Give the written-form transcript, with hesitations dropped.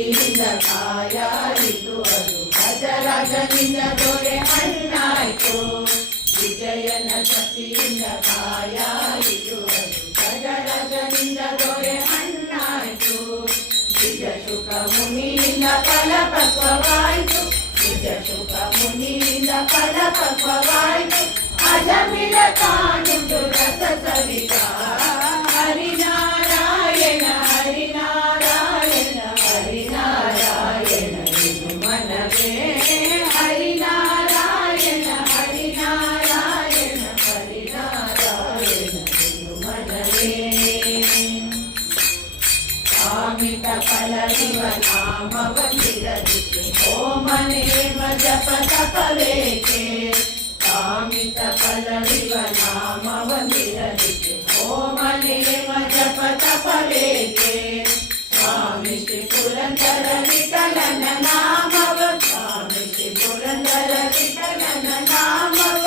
ಶಕ್ತಿಯಿಂದ ಕಾಯಾಯಿತು ಅದು ಗಜರಾಜನಿಂದ ದೊರೆ ಮಣ್ಣಾಯ್ತು ವಿಜಯನ ಶಕ್ತಿಯಿಂದ ಕಾಯಾಯಿತು ಅದು ಗಜರಾಜನಿಂದ ದೊರೆ ಮಣ್ಣಾಯ್ತು ನಿಜ ಶುಕ ಮುನಿಯಿಂದ ಫಲಪಕ್ವವಾಯಿತು ನಿಜ ಶುಕ ಮುನಿಯಿಂದ ಫಲಪಕ್ವವಾಯಿತು ಅಜಮಿಲ ಕಾಣುವುದು ರಸ ಸವಿತ ಹರಿನಾರಾಯಣ ಹರಿನಾರಾಯಣ ಹರಿನಾರಾಯಣ ಇದು ಮನವೇ ಹರಿನಾರಾಯಣ ಹರಿನಾರಾಯಣ ಹರಿನಾರಾಯಣ ಇದು ಮನವೇ ಕಾಮಿತ ಫಲವಿವ ನಾಮವಂದಿರದಿಕ್ಕೆ ಓಮನೇಮ ಜಪ ತಪವೇಕೆ ಕಾಮಿತ ಫಲವಿವ ನಾಮವಂದಿರದಿಕ್ಕೆ ಓಮನೇಮ ಜಪ ತಪವೇಕೆ ಸ್ವಾಮಿ ಶ್ರೀ ಪುರಂದರ ವಿಠಲನ ನಾಮವ ಸ್ವಾಮಿ ಶ್ರೀ ಪುರಂದರ ವಿಠಲನ ನಾಮವ